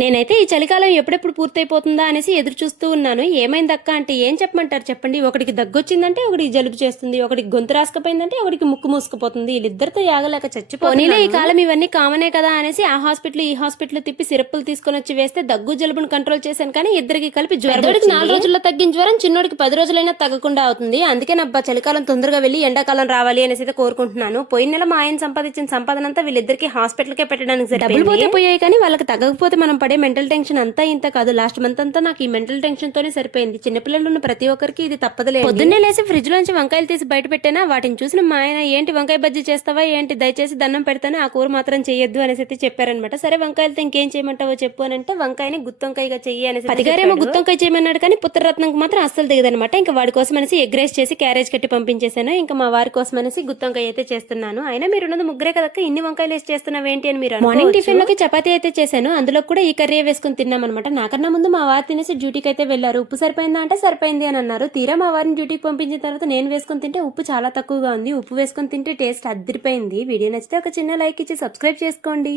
నేనైతే ఈ చలికాలం ఎప్పుడెప్పుడు పూర్తయిపోతుందా అనేసి ఎదురు చూస్తూ ఉన్నాను. ఏమైంది అక్క అంటే ఏం చెప్పమంటారు చెప్పండి. ఒకడికి దగ్గొచ్చిందంటే ఒకడికి జలుబు చేస్తుంది ఒకడికి గొంతు రాసుకపోయిందంటే ఒకడికి ముక్కు మూసుకుపోతుంది. వీళ్ళిద్దరితో యాగలేక చచ్చిపోనీలే ఈ కాలం ఇవన్నీ కామనే కదా అనేసి ఆ హాస్పిటల్ ఈ హాస్పిటల్ తిప్పి సిరప్పులు తీసుకొని వచ్చి వేస్తే దగ్గు జలుబును కంట్రోల్ చేశాను కానీ ఇద్దరికి కలిపి జ్వరం నాలుగు రోజుల్లో తగ్గిన జ్వరం చిన్నోడికి పది రోజులైనా తగ్గకుండా అవుతుంది. అందుకే నా చలికాలం తొందరగా వెళ్ళి ఎండాకాలం రావాలి అనేసి అయితే కోరుకుంటున్నాను. పోయిన నెల మా ఆయన సంపాదించిన సంపాదన అంతా వీళ్ళిద్దరికి హాస్పిటల్కే పెట్టడానికి. డబ్బులు పోతే పోయాయి కానీ వాళ్ళకి తగ్గకపోతే మనం పడే మెంటల్ టెన్షన్ అంతా ఇంత కాదు. లాస్ట్ మంత్ అంతా నాకు ఈ మెంటల్ టెన్షన్ తోనే సరిపోయింది. చిన్నపిల్లలు ఉన్న ప్రతి ఒక్కరికి ఇది తప్పదులేదు పొద్దున్నే లేసి ఫ్రిడ్జ్ లోంచి వంకాయలు తీసి బయట పెట్టానా? వాటిని చూసిన మా ఆయన ఏంటి వంకాయ బజ్జీ చేస్తావా? ఏంటి? దయచేసి దండం పెడతాను. ఆ కూర మాత్రం చెయ్యొద్దు అనేసి అయితే చెప్పారనమాట సరే వంకాయలతో ఇంకేం చేయమంటావో చెప్పు అని అంటే వంకాయని గుత్తొంకాయగా చెయ్యి అనేసి అదిగారేమో గుత్తొంకాయ చేయమన్నాడు కానీ పుత్రరత్నంకి మాత్రం అస్సలు దిగదనమాట ఇంకా వాడి కోసం అనేసి ఎగ్ రైస్ చేసి క్యారేజ్ కట్టి పంపించేశాను. ఇంకా మా వారి కోసం అనేసి గుత్తొంకాయ అయితే చేస్తున్నాను. అయినా మీరు ఉన్నది ముగ్గురే కదక్క? ఇన్ని వంకాయలు వేసి చేస్తున్నావు ఏంటి అని మీరు మార్నింగ్ టిఫిన్లోకి చపాతీ అయితే చేశాను. అందులో కూడా ఈ కర్రీ వేసుకుని తిన్నాం అనమాట నాకన్నా ముందు మా వారు తినేసి డ్యూటీకి అయితే వెళ్ళారు. ఉప్పు సరిపోయిందా అంటే సరిపోయింది అని అన్నారు. తీరా మా వారిని డ్యూటీకి పంపించిన తర్వాత నేను వేసుకుని తింటే ఉప్పు చాలా తక్కువగా ఉంది. ఉప్పు వేసుకుని తింటే టేస్ట్ అద్దరిపోయింది వీడియో నచ్చితే ఒక చిన్న లైక్ ఇచ్చి సబ్స్క్రైబ్ చేసుకోండి.